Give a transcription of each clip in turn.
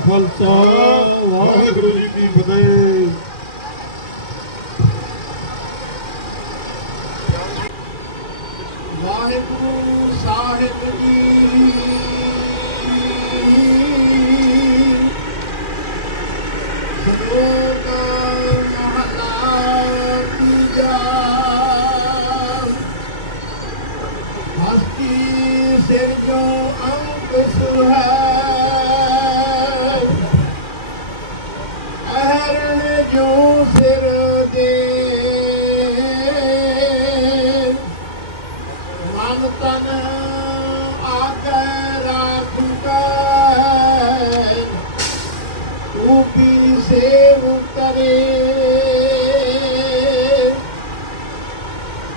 खालसा वाहिगुरु जी की फतेह। वाहिगुरु साहिब जी श्लोक महला तीजा। हस्ती सिर जो अंक सुहा जो सिर दे मन तन आकर राखूंगा तू भी सेव करे।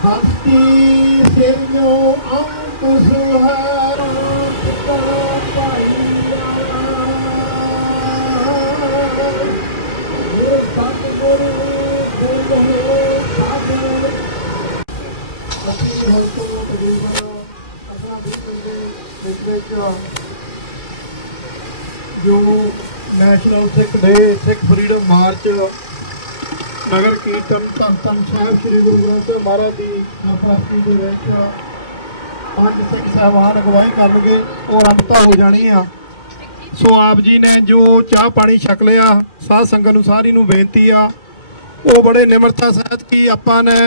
हस्ती सिर जो अंक सुहारा जो national Sikh day Sikh freedom march Nagar Kirtan धन धन साहिब श्री गुरु ग्रंथ ਸਾਹਿਬ महाराज की उपस्थिति के विच 5 सिख साहबान अगवाई करनगे और अंमता हो जानी आ। सो आप जी ने जो चाह पानी छक लिया साध संगत नूं सारी नूं बेनती आ वो बड़े निमरता सहित कि आपां ने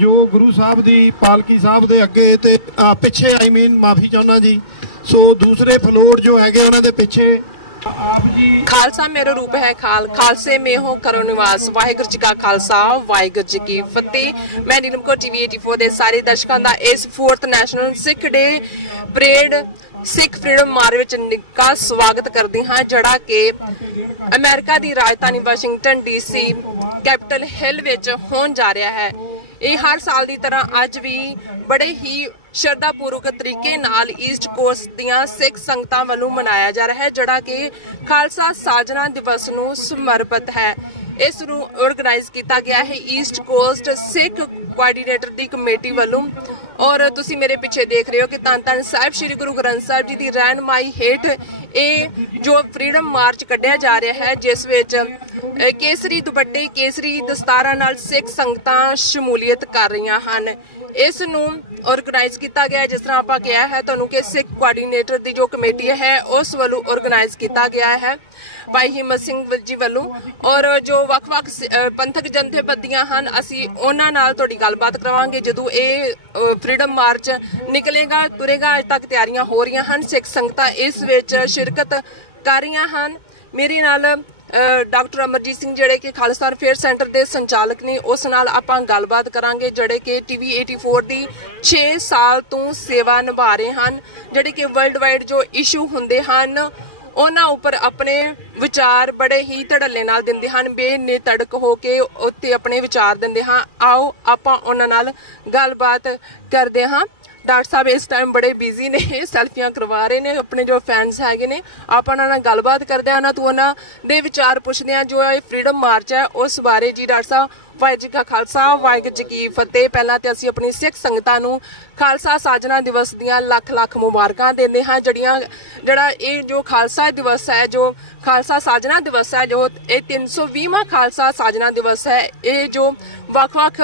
जो गुरु साहब की पालकी साहब के अगे ते पिछे आई मीन माफ़ी चाहना जी। सो दूसरे फ्लोर जो है उन्होंने पिछे आप जी खालसा मेरा रूप है खालसे में हो करो निवास। वाहिगुरू जी का खालसा वाहिगुरू जी की फतेह। मैं नीलमकोट टीवी 84 ਦੇ ਸਾਰੇ ਦਰਸ਼ਕਾਂ ਦਾ ਇਸ 4th ਨੈਸ਼ਨਲ ਸਿੱਖ ਡੇ ਪਰੇਡ ਸਿੱਖ ਫਰੀडम ਮਾਰਚ ਵਿੱਚ ਨਿੱਘਾ ਸਵਾਗਤ ਕਰਦੀ ਹਾਂ ਜਿਹੜਾ ਕਿ ਅਮਰੀਕਾ ਦੀ ਰਾਜਧਾਨੀ ਵਾਸ਼ਿੰਗਟਨ ਡੀਸੀ ਕੈਪੀਟਲ ਹਿੱਲ ਵਿੱਚ ਹੋਣ ਜਾ ਰਿਹਾ ਹੈ। ਇਹ ਹਰ ਸਾਲ ਦੀ ਤਰ੍ਹਾਂ ਅੱਜ ਵੀ ਬੜੇ ਹੀ ਸ਼ਰਧਾਪੂਰਵਕ ਤਰੀਕੇ ਨਾਲ ਈਸਟ ਕੋਸਟ ਦੀਆਂ ਸਿੱਖ ਸੰਗਤਾਂ ਵੱਲੋਂ ਮਨਾਇਆ ਜਾ ਰਿਹਾ ਹੈ ਜਿਹੜਾ ਕਿ ਖਾਲਸਾ ਸਾਜਨਾ ਦਿਵਸ ਨੂੰ ਸਮਰਪਿਤ ਹੈ। ਇਸ ਨੂੰ ਆਰਗੇਨਾਈਜ਼ ਕੀਤਾ ਗਿਆ ਹੈ ਈਸਟ ਕੋਸਟ ਸਿੱਖ ਕੋਆਰਡੀਨੇਟਰ ਦੀ ਕਮੇਟੀ ਵੱਲੋਂ। और तुसी मेरे पीछे देख रहे हो कि धन धन साहिब श्री गुरु ग्रंथ साहिब जी की रहनुमाई हेठ ये जो फ्रीडम मार्च कढ़िया जा रहा है जिस विच केसरी दुपट्टे केसरी दस्तारा नाल सिख संगतां शमूलीयत कर रही हैं। इस नूं ऑर्गेनाइज किया गया जिस तरह आपां कहा है तुहानूं कि सिख कोआर्डीनेटर की जो कमेटी है उस वालों ऑर्गेनाइज किया गया है भाई हिम्मत सिंह जी वालों। और जो वख-वख पंथक जथेबंदियां हन असीं उन्हां नाल तुहाडी गलबात करावांगे जदों ये फ्रीडम मार्च निकलेगा तुरेगा। अज तक तैयारियां हो रही हैं सिख संगतां इस विच शिरकत कर रही हैं। मेरे नाल ਡਾਕਟਰ ਅਮਰਜੀਤ ਸਿੰਘ ਜਿਹੜੇ ਕਿ ਖਾਲਿਸਤਾਨ ਫੇਅਰ ਸੈਂਟਰ ਦੇ ਸੰਚਾਲਕ ਨੇ, ਉਸ ਨਾਲ ਆਪਾਂ ਗੱਲਬਾਤ ਕਰਾਂਗੇ, ਜਿਹੜੇ ਕਿ TV 84 ਦੀ 6 ਸਾਲ ਤੋਂ ਸੇਵਾ ਨਿਭਾ ਰਹੇ ਹਨ, ਜਿਹੜੇ ਕਿ ਵਰਲਡ ਵਾਈਡ ਜੋ ਇਸ਼ੂ ਹੁੰਦੇ ਹਨ ਉਹਨਾਂ ਉੱਪਰ ਆਪਣੇ ਵਿਚਾਰ ਬੜੇ ਹੀ ਧੜੱਲੇ ਨਾਲ ਦਿੰਦੇ ਹਨ, ਬੇਨਿਤੜਕ ਹੋ ਕੇ ਉੱਤੇ ਆਪਣੇ ਵਿਚਾਰ ਦਿੰਦੇ ਹਾਂ। ਆਓ ਆਪਾਂ ਉਹਨਾਂ ਨਾਲ ਗੱਲਬਾਤ ਕਰਦੇ ਹਾਂ। ਡਾਕਟਰ ਸਾਹਿਬ ਇਸ ਟਾਈਮ ਬੜੇ ਬਿਜ਼ੀ ਨੇ, ਸੈਲਫੀਆਂ ਕਰਵਾ ਰਹੇ ਨੇ, ਆਪਣੇ ਜੋ ਫੈਨਸ ਹੈਗੇ ਨੇ, ਆਪਾਂ ਉਹਨਾਂ ਨਾਲ ਗੱਲਬਾਤ ਕਰਦੇ ਹਾਂ, ਉਹਨਾਂ ਤੋਂ ਉਹਨਾਂ ਦੇ ਵਿਚਾਰ ਪੁੱਛਦੇ ਹਾਂ ਜੋ ਇਹ ਫਰੀडम ਮਾਰਚ ਹੈ ਉਸ ਬਾਰੇ। ਜੀ ਡਾਕਟਰ ਸਾਹਿਬ, ਵਾਹਿਗੁਰੂ ਜੀ ਕਾ ਖਾਲਸਾ ਵਾਹਿਗੁਰੂ ਜੀ ਕੀ ਫਤਿਹ। ਪਹਿਲਾਂ ਤੇ ਅਸੀਂ ਆਪਣੀ ਸਿੱਖ ਸੰਗਤਾਂ ਨੂੰ ਖਾਲਸਾ ਸਾਜਨਾ ਦਿਵਸ ਦੀਆਂ ਲੱਖ ਲੱਖ ਮੁਬਾਰਕਾਂ ਦਿੰਦੇ ਹਾਂ। ਜਿਹੜਾ ਇਹ ਜੋ ਖਾਲਸਾ ਦਿਵਸ ਹੈ, ਜੋ ਖਾਲਸਾ ਸਾਜਨਾ ਦਿਵਸ ਹੈ, ਜੋ ਇਹ 320ਵਾਂ ਖਾਲਸਾ ਸਾਜਨਾ ਦਿਵਸ ਹੈ, ਇਹ ਜੋ ਵੱਖ-ਵੱਖ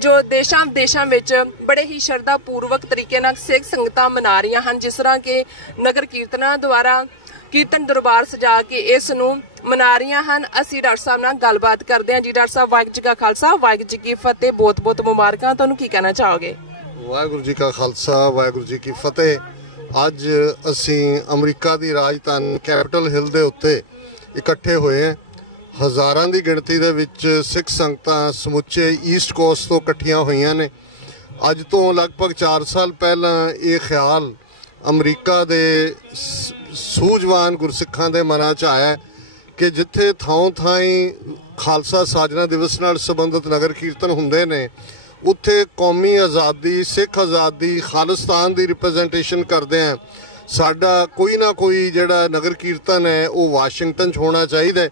ਜੋ ਦੇਸ਼ਾਂ ਵਿੱਚ ਬੜੇ ਹੀ ਸ਼ਰਧਾ ਪੂਰਵਕ ਤਰੀਕੇ ਨਾਲ ਸਿੱਖ ਸੰਗਤਾਂ ਮਨਾ ਰਹੀਆਂ ਹਨ, ਜਿਸ ਤਰ੍ਹਾਂ ਕਿ ਨਗਰ ਕੀਰਤਨਾਂ ਦੁਆਰਾ ਕੀਰਤਨ ਦਰਬਾਰ ਸਜਾ ਕੇ ਇਸ ਨੂੰ ਮਨਾ ਰਹੀਆਂ ਹਨ। ਅਸੀਂ ਡਾਕਟਰ ਸਾਹਿਬ ਨਾਲ ਗੱਲਬਾਤ ਕਰਦੇ ਹਾਂ। ਜੀ ਡਾਕਟਰ ਸਾਹਿਬ, ਵਾਹਿਗੁਰੂ ਜੀ ਕਾ ਖਾਲਸਾ ਵਾਹਿਗੁਰੂ ਜੀ ਕੀ ਫਤਿਹ, ਬਹੁਤ ਬਹੁਤ ਮੁਬਾਰਕਾਂ। ਤੁਹਾਨੂੰ ਕੀ ਕਹਿਣਾ ਚਾਹੋਗੇ? ਵਾਹਿਗੁਰੂ ਜੀ ਕਾ ਖਾਲਸਾ ਵਾਹਿਗੁਰੂ ਜੀ ਕੀ ਫਤਿਹ। ਅੱਜ ਅਸੀਂ ਅਮਰੀਕਾ ਦੀ ਰਾਜਧਾਨੀ ਕੈਪੀਟਲ ਹਿੱਲ ਦੇ ਉੱਤੇ ਇਕੱਠੇ ਹੋਏ ਹਾਂ। ਹਜ਼ਾਰਾਂ ਦੀ ਗਿਣਤੀ ਦੇ ਵਿੱਚ ਸਿੱਖ ਸੰਗਤਾਂ ਸਮੁੱਚੇ ਈਸਟ ਕੋਸਟ ਤੋਂ ਇਕੱਠੀਆਂ ਹੋਈਆਂ ਨੇ। ਅੱਜ ਤੋਂ ਲਗਭਗ 4 ਸਾਲ ਪਹਿਲਾਂ ਇਹ ਖਿਆਲ ਅਮਰੀਕਾ ਦੇ ਸੂਝਵਾਨ ਗੁਰਸਿੱਖਾਂ ਦੇ ਮਨਾਂ 'ਚ ਆਇਆ ਕਿ ਜਿੱਥੇ ਥਾਂ-ਥਾਈਂ ਖਾਲਸਾ ਸਾਜਨਾ ਦਿਵਸ ਨਾਲ ਸੰਬੰਧਿਤ ਨਗਰ ਕੀਰਤਨ ਹੁੰਦੇ ਨੇ, ਉੱਥੇ ਕੌਮੀ ਆਜ਼ਾਦੀ, ਸਿੱਖ ਆਜ਼ਾਦੀ, ਖਾਲਿਸਤਾਨ ਦੀ ਰਿਪਰੈਜ਼ੈਂਟੇਸ਼ਨ ਕਰਦੇ ਆ। ਸਾਡਾ ਕੋਈ ਨਾ ਕੋਈ ਜਿਹੜਾ ਨਗਰ ਕੀਰਤਨ ਹੈ ਉਹ ਵਾਸ਼ਿੰਗਟਨ 'ਚ ਹੋਣਾ ਚਾਹੀਦਾ।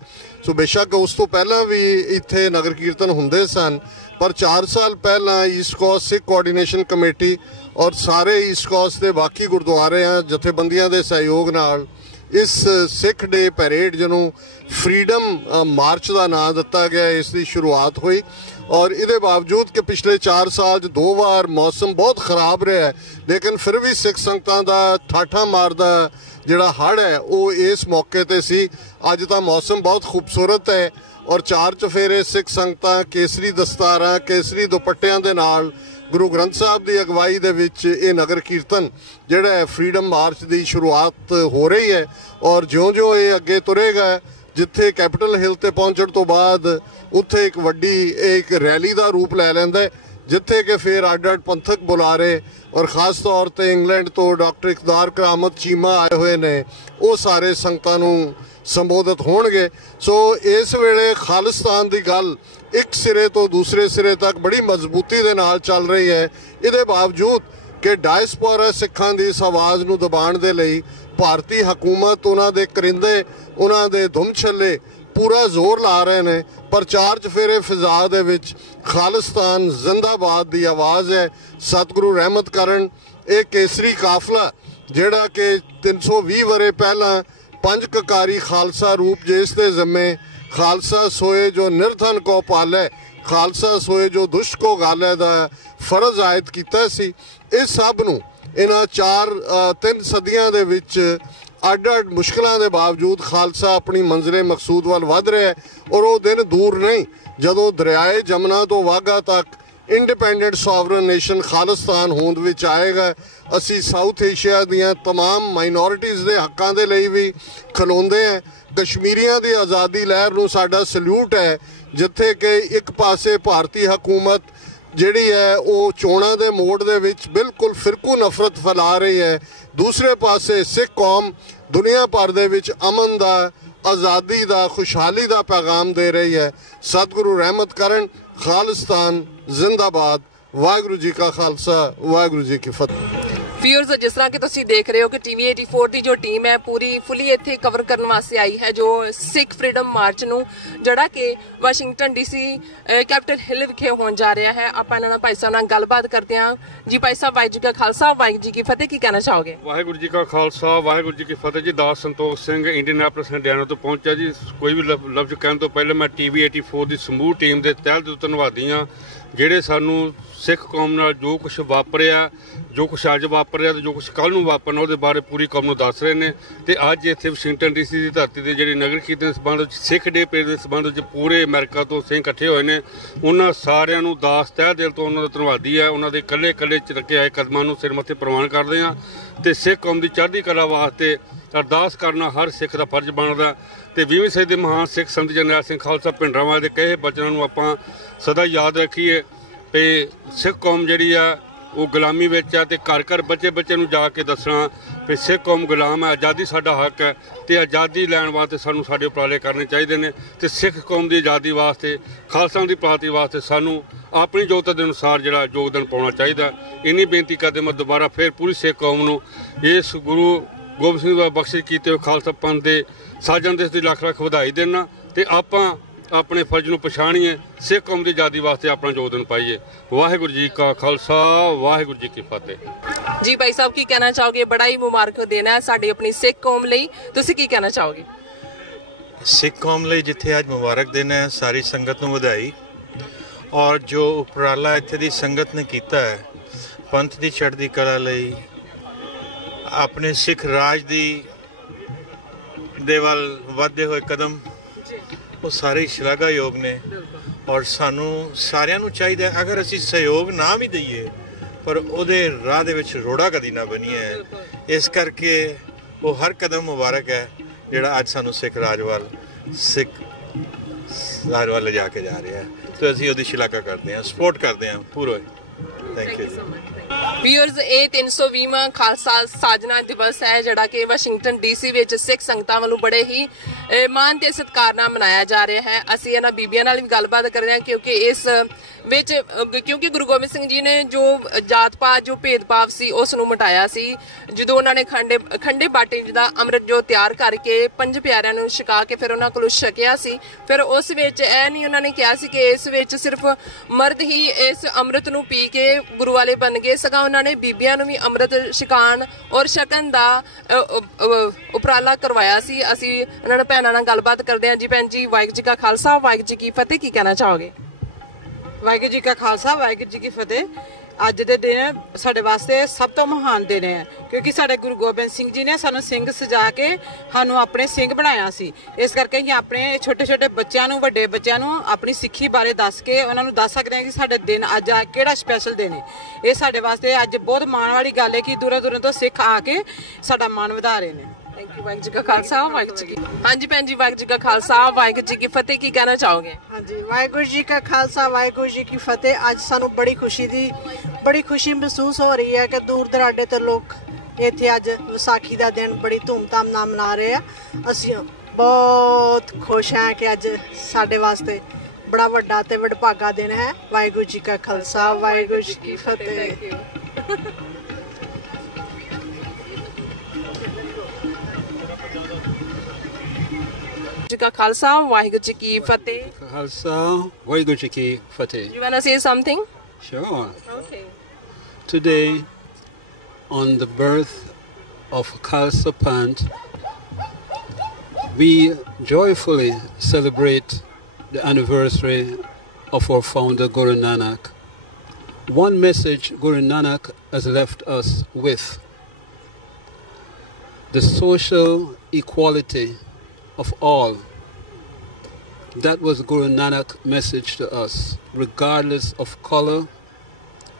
ਸੋ ਬੇਸ਼ੱਕ ਉਸ ਤੋਂ ਪਹਿਲਾਂ ਵੀ ਇੱਥੇ ਨਗਰ ਕੀਰਤਨ ਹੁੰਦੇ ਸਨ, ਪਰ 4 ਸਾਲ ਪਹਿਲਾਂ ਈਸਟ ਕੋਸਟ ਸਿੱਖ ਕੋਆਰਡੀਨੇਸ਼ਨ ਕਮੇਟੀ ਔਰ ਸਾਰੇ ਈਸਟ ਕੋਸਟ ਦੇ ਬਾਕੀ ਗੁਰਦੁਆਰਿਆਂ ਜਥੇਬੰਦੀਆਂ ਦੇ ਸਹਿਯੋਗ ਨਾਲ ਇਸ ਸਿੱਖ ਡੇ ਪੈਰੇਡ ਜਿਹਨੂੰ ਫਰੀडम ਮਾਰਚ ਦਾ ਨਾਂ ਦਿੱਤਾ ਗਿਆ, ਇਸ ਦੀ ਸ਼ੁਰੂਆਤ ਹੋਈ। ਔਰ ਇਹਦੇ ਬਾਵਜੂਦ ਕਿ ਪਿਛਲੇ 4 ਸਾਲ 'ਚ 2 ਵਾਰ ਮੌਸਮ ਬਹੁਤ ਖਰਾਬ ਰਿਹਾ, ਲੇਕਿਨ ਫਿਰ ਵੀ ਸਿੱਖ ਸੰਗਤਾਂ ਦਾ ਠਾਠਾ ਮਾਰਦਾ ਜਿਹੜਾ ਹੜ੍ਹ ਹੈ ਉਹ ਇਸ ਮੌਕੇ ਤੇ ਸੀ। ਅੱਜ ਤਾਂ ਮੌਸਮ ਬਹੁਤ ਖੂਬਸੂਰਤ ਹੈ ਔਰ 4 ਚੁਫੇਰੇ ਸਿੱਖ ਸੰਗਤਾਂ ਕੇਸਰੀ ਦਸਤਾਰਾਂ, ਕੇਸਰੀ ਦੁਪੱਟਿਆਂ ਦੇ ਨਾਲ ਗੁਰੂ ਗ੍ਰੰਥ ਸਾਹਿਬ ਦੀ ਅਗਵਾਈ ਦੇ ਵਿੱਚ ਇਹ ਨਗਰ ਕੀਰਤਨ ਜਿਹੜਾ ਹੈ ਫਰੀडम ਮਾਰਚ ਦੀ ਸ਼ੁਰੂਆਤ ਹੋ ਰਹੀ ਹੈ। ਔਰ ਜਿਉਂ-ਜਿਉਂ ਇਹ ਅੱਗੇ ਤੁਰੇਗਾ, ਜਿੱਥੇ ਕੈਪੀਟਲ ਹਿੱਲ ਤੇ ਪਹੁੰਚਣ ਤੋਂ ਬਾਅਦ ਉੱਥੇ ਇੱਕ ਵੱਡੀ ਇੱਕ ਰੈਲੀ ਦਾ ਰੂਪ ਲੈ ਲੈਂਦਾ, ਜਿੱਥੇ ਕਿ ਫਿਰ ਅੱਡ-ਅੱਡ ਪੰਥਕ ਬੁਲਾਰੇ ਔਰ ਖਾਸ ਤੌਰ ਤੇ ਇੰਗਲੈਂਡ ਤੋਂ ਡਾਕਟਰ ਇਕਦਾਰ ਕਰਾਮਤ ਚੀਮਾ ਆਏ ਹੋਏ ਨੇ, ਉਹ ਸਾਰੇ ਸੰਗਤਾਂ ਨੂੰ ਸੰਬੋਧਿਤ ਹੋਣਗੇ। ਸੋ ਇਸ ਵੇਲੇ ਖਾਲਿਸਤਾਨ ਦੀ ਗੱਲ ਇੱਕ ਸਿਰੇ ਤੋਂ ਦੂਸਰੇ ਸਿਰੇ ਤੱਕ ਬੜੀ ਮਜ਼ਬੂਤੀ ਦੇ ਨਾਲ ਚੱਲ ਰਹੀ ਹੈ। ਇਹਦੇ ਬਾਵਜੂਦ ਕਿ ਡਾਇਸਪੋਰਾ ਸਿੱਖਾਂ ਦੀ ਇਸ ਆਵਾਜ਼ ਨੂੰ ਦਬਾਉਣ ਦੇ ਲਈ ਭਾਰਤੀ ਹਕੂਮਤ, ਉਹਨਾਂ ਦੇ ਕਰਿੰਦੇ, ਉਹਨਾਂ ਦੇ ਧੁੰਮ-ਛੱਲੇ ਪੂਰਾ ਜ਼ੋਰ ਲਾ ਰਹੇ ਨੇ, ਪਰ 4 ਚੁਫੇਰੇ ਫਿਜ਼ਾ ਦੇ ਵਿੱਚ ਖਾਲਿਸਤਾਨ ਜ਼ਿੰਦਾਬਾਦ ਦੀ ਆਵਾਜ਼ ਹੈ। ਸਤਿਗੁਰੂ ਰਹਿਮਤ ਕਰਨ, ਇਹ ਕੇਸਰੀ ਕਾਫਲਾ ਜਿਹੜਾ ਕਿ 320 ਵਰੇ ਪਹਿਲਾਂ 5 ਕਕਾਰੀ ਖਾਲਸਾ ਰੂਪ ਜਿਸ ਦੇ ਜ਼ਿੰਮੇ ਖਾਲਸਾ ਸੋਏ ਜੋ ਨਿਰਧਨ ਕੋ ਪਾਲੇ, ਖਾਲਸਾ ਸੋਏ ਜੋ ਦੁਸ਼ਟ ਕੋ ਗਾਲੇ ਦਾ ਫਰਜ਼ ਆਇਦ ਕੀਤਾ ਸੀ। ਇਸ ਸਭ ਨੂੰ ਇਹਨਾਂ 3 ਸਦੀਆਂ ਦੇ ਵਿੱਚ ਅੱਡ-ਅੱਡ ਮੁਸ਼ਕਲਾਂ ਦੇ ਬਾਵਜੂਦ ਖਾਲਸਾ ਆਪਣੀ ਮੰਜ਼ਿਲੇ ਮਕਸੂਦ ਵੱਲ ਵੱਧ ਰਿਹਾ ਹੈ। ਔਰ ਉਹ ਦਿਨ ਦੂਰ ਨਹੀਂ ਜਦੋਂ ਦਰਿਆਏ ਜਮਨਾ ਤੋਂ ਵਾਘਾ ਤੱਕ ਇੰਡੀਪੈਂਡੈਂਟ ਸੋਵਰਨ ਨੇਸ਼ਨ ਖਾਲਿਸਤਾਨ ਹੋਂਦ ਵਿੱਚ ਆਏਗਾ। ਅਸੀਂ ਸਾਊਥ ਏਸ਼ੀਆ ਦੀਆਂ तमाम ਮਾਈਨੋਰਿਟੀਜ਼ ਦੇ ਹੱਕਾਂ ਦੇ ਲਈ ਵੀ ਖਲੋਂਦੇ ਹਾਂ। ਕਸ਼ਮੀਰੀਆਂ ਦੀ ਆਜ਼ਾਦੀ ਲਹਿਰ ਨੂੰ ਸਾਡਾ ਸਲੂਟ ਹੈ, ਜਿੱਥੇ ਕਿ ਇੱਕ ਪਾਸੇ ਭਾਰਤੀ ਹਕੂਮਤ ਜਿਹੜੀ ਹੈ ਉਹ ਚੋਣਾਂ ਦੇ ਮੋੜ ਦੇ ਵਿੱਚ ਬਿਲਕੁਲ ਫਿਰਕੂ ਨਫ਼ਰਤ ਫੈਲਾ ਰਹੀ ਹੈ, ਦੂਸਰੇ ਪਾਸੇ ਸਿੱਖ ਕੌਮ ਦੁਨੀਆ ਭਰ ਦੇ ਵਿੱਚ ਅਮਨ ਦਾ, ਆਜ਼ਾਦੀ ਦਾ, ਖੁਸ਼ਹਾਲੀ ਦਾ ਪੈਗਾਮ ਦੇ ਰਹੀ ਹੈ। ਸਤਿਗੁਰੂ ਰਹਿਮਤ ਕਰਨ, ਖਾਲਿਸਤਾਨ ਜ਼ਿੰਦਾਬਾਦ। ਵਾਹਿਗੁਰੂ ਜੀ ਕਾ ਖਾਲਸਾ ਵਾਹਿਗੁਰੂ ਜੀ ਕੀ ਫਤਿਹ। व्यूअर्स, जिस तरह के तुसी देख रहे हो कि TV 84 की जो टीम है पूरी फुली इत्थे कवर करने वास्ते आई है जो सिख फ्रीडम मार्च नूं जिहड़ा कि वाशिंगटन DC कैपिटल हिल विखे होण जा रहा है। आपां इन्हां नाल भाई साहब नाल गलबात करते हैं। जी भाई साहब, वाहिगुरू जी का खालसा वाहिगुरू जी की फतेह, की कहना चाहोगे? वाहिगुरू जी का खालसा वाहिगुरू जी की फतेह जी। दास संतोष सिंह इंडियानापोलिस हरियाणा तो पहुंचा जी। कोई भी लफ्ज कहने तो पहले मैं TV 84 की समूह टीम के तਹਿ दिल धन्नवादी हाँ, ਜਿਹੜੇ ਸਾਨੂੰ ਸਿੱਖ ਕੌਮ ਨਾਲ ਜੋ ਕੁਛ ਵਾਪਰਿਆ, ਜੋ ਕੁਛ ਅੱਜ ਵਾਪਰਿਆ ਤੇ ਜੋ ਕੁਛ ਕੱਲ੍ਹ ਨੂੰ ਵਾਪਰਨਾ, ਉਹਦੇ ਬਾਰੇ ਪੂਰੀ ਕੌਮ ਨੂੰ ਦੱਸ ਰਹੇ ਨੇ। ਤੇ ਅੱਜ ਇੱਥੇ ਵਾਸ਼ਿੰਗਟਨ DC ਦੀ ਧਰਤੀ ਤੇ ਜਿਹੜੀ ਨਗਰ ਕੀਰਤਨ ਦੇ ਸੰਬੰਧ ਵਿੱਚ, ਸਿੱਖ ਡੇ ਪਰੇਡ ਦੇ ਸੰਬੰਧ ਵਿੱਚ ਪੂਰੇ ਅਮਰੀਕਾ ਤੋਂ ਸਿੰਘ ਇਕੱਠੇ ਹੋਏ ਨੇ। ਉਹਨਾਂ ਸਾਰਿਆਂ ਨੂੰ ਦਾਸ ਤਹਿ ਦਿਲ ਤੋਂ ਉਹਨਾਂ ਦਾ ਧੰਨਵਾਦੀ ਹੈ। ਉਹਨਾਂ ਦੇ ਇਕੱਲੇ ਚ ਰੱਖੇ ਆਏ ਕਦਮਾਂ ਨੂੰ ਸਿਰ ਮੱਥੇ ਪ੍ਰਵਾਨ ਕਰਦੇ ਹਾਂ ਤੇ ਸਿੱਖ ਕੌਮ ਦੀ ਚੜ੍ਹਦੀ ਕਲਾ ਵਾਸਤੇ ਅਰਦਾਸ ਕਰਨਾ ਹਰ ਸਿੱਖ ਦਾ ਫਰਜ਼ ਬਣਦਾ। ਤੇ 20ਵੀਂ ਸਦੀ ਦੇ ਮਹਾਨ ਸਿੱਖ ਸੰਤ ਜਰਨੈਲ ਸਿੰਘ ਖਾਲਸਾ ਭਿੰਡਰਾਂਵਾਲੇ ਦੇ ਕਹੇ ਬਚਨਾਂ ਨੂੰ ਆਪਾਂ ਸਦਾ ਯਾਦ ਰੱਖੀਏ ਤੇ ਸਿੱਖ ਕੌਮ ਜਿਹੜੀ ਆ ਉਹ ਗੁਲਾਮੀ ਵਿੱਚ ਆ ਤੇ ਘਰ ਘਰ ਬੱਚੇ ਨੂੰ ਜਾ ਕੇ ਦੱਸਣਾ ਵੀ ਸਿੱਖ ਕੌਮ ਗੁਲਾਮ ਹੈ, ਆਜ਼ਾਦੀ ਸਾਡਾ ਹੱਕ ਹੈ ਤੇ ਆਜ਼ਾਦੀ ਲੈਣ ਵਾਸਤੇ ਸਾਨੂੰ ਸਾਡੇ ਉਪਰਾਲੇ ਕਰਨੇ ਚਾਹੀਦੇ ਨੇ। ਤੇ ਸਿੱਖ ਕੌਮ ਦੀ ਆਜ਼ਾਦੀ ਵਾਸਤੇ, ਖਾਲਸਾ ਦੀ ਪ੍ਰਾਪਤੀ ਵਾਸਤੇ ਸਾਨੂੰ ਆਪਣੀ ਯੋਗਤਾ ਦੇ ਅਨੁਸਾਰ ਜਿਹੜਾ ਯੋਗਦਾਨ ਪਾਉਣਾ ਚਾਹੀਦਾ। ਇੰਨੀ ਬੇਨਤੀ ਕਰਦੇ ਮੈਂ ਦੁਬਾਰਾ ਫਿਰ ਪੂਰੀ ਸਿੱਖ ਕੌਮ ਨੂੰ ਇਸ ਗੁਰੂ ਗੋਬਿੰਦ ਸਿੰਘ ਦਾ ਬਖਸ਼ਿਸ਼ ਕੀਤੇ ਹੋਏ ਖਾਲਸਾ ਪੰਥ ਦੇ ਸਾਜਣ ਦਿਵਸ ਦੀ ਲੱਖ ਲੱਖ ਵਧਾਈ ਦੇਣਾ ਤੇ ਆਪਾਂ ਆਪਣੇ ਫਰਜ਼ ਨੂੰ ਪਛਾਣੀਏ, ਸਿੱਖ ਕੌਮ ਦੀ ਆਜ਼ਾਦੀ ਵਾਸਤੇ ਆਪਣਾ ਯੋਗਦਾਨ ਪਾਈਏ। ਵਾਹਿਗੁਰੂ ਜੀ ਕਾ ਖਾਲਸਾ, ਵਾਹਿਗੁਰੂ ਜੀ ਕੀ ਫਤਿਹ। ਜੀ ਭਾਈ ਸਾਹਿਬ ਕੀ ਕਹਿਣਾ ਚਾਹੋਗੇ? ਬੜਾ ਹੀ ਮੁਬਾਰਕ ਦੇਣਾ ਸਾਡੀ ਆਪਣੀ ਸਿੱਖ ਕੌਮ ਲਈ, ਤੁਸੀਂ ਕੀ ਕਹਿਣਾ ਚਾਹੋਗੇ? ਸਿੱਖ ਕੌਮ ਲਈ ਜਿੱਥੇ ਅੱਜ ਮੁਬਾਰਕ ਦੇਣਾ ਹੈ, ਸਾਰੀ ਸੰਗਤ ਨੂੰ ਵਧਾਈ। ਔਰ ਜੋ ਉਪਰਾਲਾ ਇੱਥੇ ਦੀ ਸੰਗਤ ਨੇ ਕੀਤਾ ਹੈ ਪੰਥ ਦੀ ਚੜ੍ਹਦੀ ਕਲਾ ਲਈ, ਆਪਣੇ ਸਿੱਖ ਰਾਜ ਦੇ ਵੱਲ ਵਧਦੇ ਹੋਏ ਕਦਮ, ਉਹ ਸਾਰੇ ਸ਼ਲਾਘਾਯੋਗ ਨੇ। ਔਰ ਸਾਨੂੰ ਸਾਰਿਆਂ ਨੂੰ ਚਾਹੀਦਾ ਅਗਰ ਅਸੀਂ ਸਹਿਯੋਗ ਨਾ ਵੀ ਦਈਏ ਪਰ ਉਹਦੇ ਰਾਹ ਦੇ ਵਿੱਚ ਰੋੜਾ ਕਦੀ ਨਾ ਬਣੀਏ। ਇਸ ਕਰਕੇ ਉਹ ਹਰ ਕਦਮ ਮੁਬਾਰਕ ਹੈ ਜਿਹੜਾ ਅੱਜ ਸਾਨੂੰ ਸਿੱਖ ਰਾਜ ਵੱਲ ਲਿਜਾ ਕੇ ਜਾ ਰਿਹਾ ਹੈ। ਤੇ ਅਸੀਂ ਉਹਦੀ ਸ਼ਲਾਘਾ ਕਰਦੇ ਹਾਂ, ਸਪੋਰਟ ਕਰਦੇ ਹਾਂ ਪੂਰਾ। ਥੈਂਕ ਯੂ ਜੀ। ਵੀਅਰਸ, ਇਹ 320ਵਾਂ ਖਾਲਸਾ ਸਾਜਨਾ ਦਿਵਸ ਹੈ ਜਿਹੜਾ ਕਿ ਵਾਸ਼ਿੰਗਟਨ ਡੀਸੀ ਵਿੱਚ ਸਿੱਖ ਸੰਗਤਾਂ ਵੱਲੋਂ ਬੜੇ ਹੀ ਮਾਣ ਤੇ ਸਤਿਕਾਰ ਨਾਲ ਮਨਾਇਆ ਜਾ ਰਿਹਾ ਹੈ। ਅਸੀਂ ਇਹਨਾਂ ਬੀਬੀਆਂ ਨਾਲ ਵੀ ਗੱਲਬਾਤ ਕਰਦੇ ਹਾਂ ਕਿਉਂਕਿ ਗੁਰੂ ਗੋਬਿੰਦ ਸਿੰਘ ਜੀ ਨੇ ਜੋ ਜਾਤ ਪਾਤ ਜੋ ਭੇਦਭਾਵ ਸੀ ਉਸ ਨੂੰ ਮਿਟਾਇਆ ਸੀ। ਜਦੋਂ ਉਹਨਾਂ ਨੇ ਖੰਡੇ ਬਾਟੇ ਜਿਹਦਾ ਅੰਮ੍ਰਿਤ ਜੋ ਤਿਆਰ ਕਰਕੇ 5 ਪਿਆਰਿਆਂ ਨੂੰ ਛਕਾ ਕੇ ਫਿਰ ਉਹਨਾਂ ਕੋਲੋਂ ਛਕਿਆ ਸੀ। ਫਿਰ ਉਸ ਵਿੱਚ ਇਹ ਨਹੀਂ ਉਹਨਾਂ ਨੇ ਕਿਹਾ ਸੀ ਕਿ ਇਸ ਵਿੱਚ ਸਿਰਫ ਮਰਦ ਹੀ ਇਸ ਅੰਮ੍ਰਿਤ ਨੂੰ ਪੀ ਕੇ ਗੁਰੂ ਵਾਲੇ ਬਣ ਗਏ, ਸਗੋਂ ਉਹਨਾਂ ਨੇ ਬੀਬੀਆਂ ਨੂੰ ਵੀ ਅੰਮ੍ਰਿਤ ਛਕਾਉਣ ਔਰ ਛਕਣ ਦਾ ਉਪਰਾਲਾ ਕਰਵਾਇਆ ਸੀ। ਅਸੀਂ ਉਹਨਾਂ ਨਾਲ ਭੈਣਾਂ ਨਾਲ ਗੱਲਬਾਤ ਕਰਦੇ ਹਾਂ। ਜੀ ਭੈਣ ਜੀ, ਵਾਹਿਗੁਰੂ ਜੀ ਕਾ ਖਾਲਸਾ, ਵਾਹਿਗੁਰੂ ਜੀ ਕੀ ਫਤਿਹ, ਕੀ ਕਹਿਣਾ ਚਾਹੋਗੇ? ਵਾਹਿਗੁਰੂ ਜੀ ਕਾ ਖਾਲਸਾ, ਵਾਹਿਗੁਰੂ ਜੀ ਕੀ ਫਤਿਹ। ਅੱਜ ਦੇ ਦਿਨ ਸਾਡੇ ਵਾਸਤੇ ਸਭ ਤੋਂ ਮਹਾਨ ਦਿਨ ਹੈ ਕਿਉਂਕਿ ਸਾਡੇ ਗੁਰੂ ਗੋਬਿੰਦ ਸਿੰਘ ਜੀ ਨੇ ਸਾਨੂੰ ਸਿੰਘ ਸਜਾ ਕੇ ਸਾਨੂੰ ਆਪਣੇ ਸਿੰਘ ਬਣਾਇਆ ਸੀ। ਇਸ ਕਰਕੇ ਅਸੀਂ ਆਪਣੇ ਛੋਟੇ ਛੋਟੇ ਬੱਚਿਆਂ ਨੂੰ, ਵੱਡੇ ਬੱਚਿਆਂ ਨੂੰ ਆਪਣੀ ਸਿੱਖੀ ਬਾਰੇ ਦੱਸ ਕੇ ਉਹਨਾਂ ਨੂੰ ਦੱਸ ਸਕਦੇ ਹਾਂ ਕਿ ਸਾਡੇ ਦਿਨ ਅੱਜ ਕਿਹੜਾ ਸਪੈਸ਼ਲ ਦਿਨ ਹੈ। ਇਹ ਸਾਡੇ ਵਾਸਤੇ ਅੱਜ ਬਹੁਤ ਮਾਣ ਵਾਲੀ ਗੱਲ ਹੈ ਕਿ ਦੂਰੋਂ ਦੂਰੋਂ ਤੋਂ ਸਿੱਖ ਆ ਕੇ ਸਾਡਾ ਮਾਣ ਵਧਾ ਰਹੇ ਨੇ। Thank you. ਵਾਹਿਗੁਰੂ ਜੀ ਕਾ ਖਾਲਸਾ, ਵਾਹਿਗੁਰੂ ਜੀ ਕੀ ਹਾਂਜੀ ਭੈਣ ਜੀ, ਵਾਹਿਗੁਰੂ ਜੀ ਕਾ ਖਾਲਸਾ, ਵਾਹਿਗੁਰੂ ਜੀ ਕੀ ਫਤਿਹ, ਕੀ ਕਹਿਣਾ ਚਾਹੋਗੇ? ਹਾਂਜੀ, ਵਾਹਿਗੁਰੂ ਜੀ ਕਾ ਖਾਲਸਾ, ਵਾਹਿਗੁਰੂ ਜੀ ਕੀ ਫਤਿਹ। ਅੱਜ ਸਾਨੂੰ ਬੜੀ ਖੁਸ਼ੀ ਮਹਿਸੂਸ ਹੋ ਰਹੀ ਹੈ ਕਿ ਦੂਰ ਦਰਾਡੇ ਤੋਂ ਲੋਕ ਇੱਥੇ ਅੱਜ ਵਿਸਾਖੀ ਦਾ ਦਿਨ ਬੜੀ ਧੂਮਧਾਮ ਨਾਲ ਮਨਾ ਰਹੇ ਆ। ਅਸੀਂ ਬਹੁਤ ਖੁਸ਼ ਹਾਂ ਕਿ ਅੱਜ ਸਾਡੇ ਵਾਸਤੇ ਬੜਾ ਵੱਡਾ ਤੇ ਵਡਭਾਗਾ ਦਿਨ ਹੈ। ਵਾਹਿਗੁਰੂ ਜੀ ਕਾ ਖਾਲਸਾ, ਵਾਹਿਗੁਰੂ ਜੀ ਕੀ ਫਤਿਹ। ਜੀ ਕਾ ਖਾਲਸਾ, ਵਾਹਿਗੁਰੂ ਜੀ ਕੀ ਫਤਿਹ। Khalsa, Waiguru Ji Ki Fateh. You want to say something? Sure. Okay. Today, on the birth of Khalsa Panth, we joyfully celebrate the anniversary of our founder Guru Nanak. One message Guru Nanak has left us with: the social equality of all. That was Guru Nanak's message to us, regardless of color,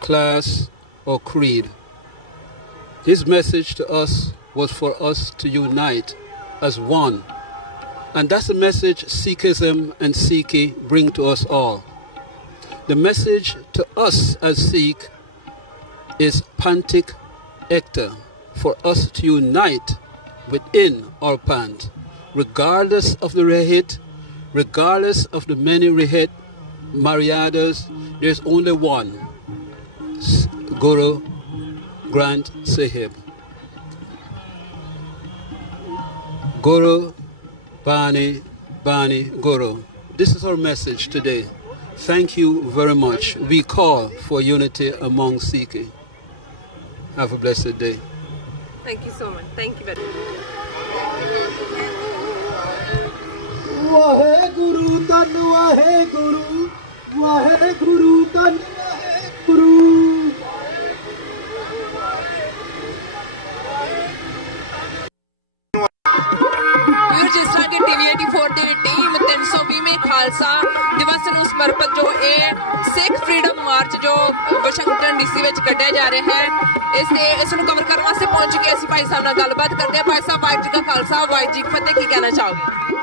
class, or creed. His message to us was for us to unite as one. And that's the message Sikhism and Sikhi bring to us all. The message to us as Sikh is Panthik Ekta, for us to unite within our Panth. Regardless of the Rahit, regardless of the many Rahit Maryadas, there's only one, Guru Granth Sahib. Guru, Bani, Bani, Guru. This is our message today. Thank you very much. We call for unity among Sikhi. Have a blessed day. Thank you so much. Thank you very much. Waheguru ਧੰਨ ਵਾਹਿਗੁਰੂ, ਵਾਹਿਗੁਰੂ ਧੰਨ ਵਾਹਿਗੁਰੂ। ਜਿਸ ਤਰ੍ਹਾਂ ਕਿ TV 84 ਦੀ team 320ਵੇਂ Khalsa ਦਿਵਸ ਨੂੰ ਸਮਰਪਿਤ ਜੋ ਇਹ ਸਿੱਖ ਫਰੀडम ਮਾਰਚ ਜੋ ਵਾਸ਼ਿੰਗਟਨ DC ਵਿੱਚ ਕੱਢਿਆ ਜਾ ਰਿਹਾ ਹੈ, ਇਸ ਨੂੰ ਕਵਰ ਕਰਨ ਵਾਸਤੇ ਪਹੁੰਚ ਗਏ ਅਸੀਂ ਭਾਈ ਸਾਹਿਬ ਨਾਲ ਗੱਲਬਾਤ ਕਰਦੇ ਹਾਂ। ਭਾਈ ਸਾਹਿਬ ਵਾਹਿਗੁਰੂ ਜੀ ਕਾ ਖਾਲਸਾ ਵਾਹਿਗੁਰੂ ਜੀ ਕੀ ਫਤਿਹ, ਕੀ ਕਹਿਣਾ ਚਾਹੋਗੇ?